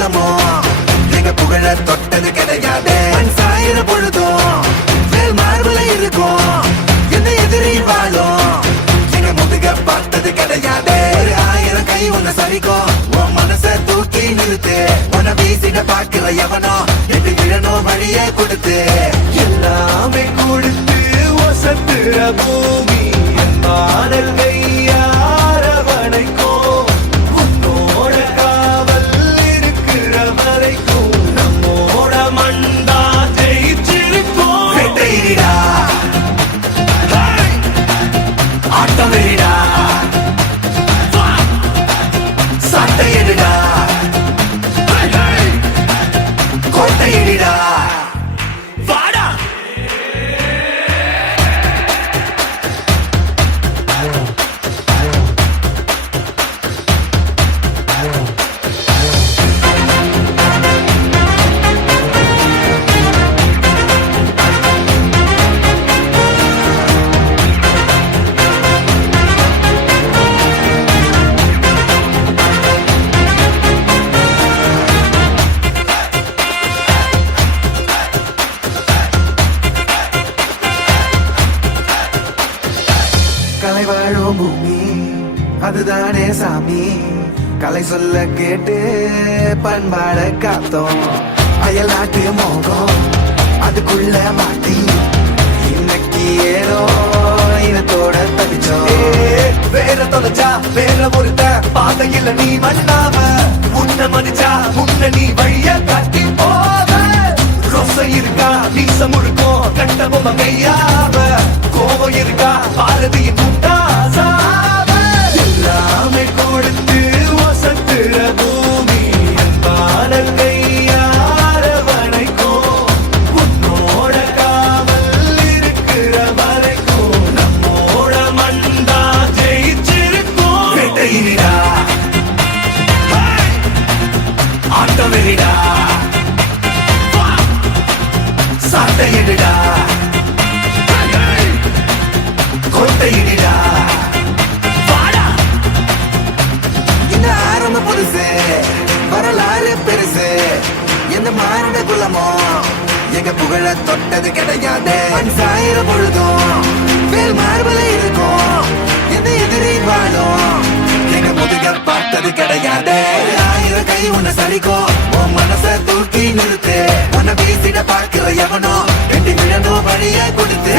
குலமோ எங்க புகழ தொட்டது கிடையாது. சாயிர பொழுதும் மேல் மார்புல இருக்கும் என்ன எதிரி வாழும் எங்க முதுக பார்த்தது கிடையாது. 1000 கை உன்னை சரிக்கும் உன் மனச தூக்கி நிறுத்து. உன்னை வீசிட பாக்குற எவனோ எட்டு விழணும் வழியே கொடுத்து எல்லாமே கொடுத்து வசத்துற பூமி பாடல் கையார வனைக்கும் உன்னோட காவல் இருக்கிற வரைக்கும் நம்மோட மண்டா ஜெயிச்சிருக்கும். வெட்டையிடா ஆட்டம் வெறிடா சட்டையிடா கோட்டையிடா வாடா. கலை வாழும் பூமி அதுதானே சாமி. கலை சொல்ல கேட்டு பண்பாட காத்தோம். அயல் நாட்டு மோகம் அதுக்குள்ள மாட்டி இன்னைக்கு ஏனோ இனத்தோட தவிச்சோம். வேற தொலைச்சா வேற ஒருத்த பாதையில நீ மண்ணாம உன்ன மதிச்சா உன்ன நீ வழிய காட்டி போவ. ரோசை இருக்கா நீச முழுக்கும் கண்ட பொம்மை கையாவ. கோபம் இருக்கா பாரதியின் முட்டாசாவ. எல்லாமே கொடுத்து வசத்துற பூமி பாடல் கையார வனைக்கும் உன்னோட காவல் இருக்கிற வரைக்கும் நம்மோட மண்டா ஜெயிச்சிருக்கும். வெட்டையிடா ஆட்டம் வெறிடா சட்டையிடா கோட்டையிடா வாடா. இந்த ஆரம்ப புதுசு வரலாறு பெருசு எந்த மாறிட குலமோ எங்க புகழ தொட்டது கிடையாது. சாயிர பொழுதும் மேல் மார்புல இருக்கும் எந்த எதிரி வாழும் எங்க முதுக பார்த்தது கிடையாது. 1000 கை உன்னை சரிக்கும் உன் மனச தூக்கி நிறுத்து. உன்னை வீசிட பாக்குற எவனோ ரெண்டு விழணும் வழியை கொடுத்து.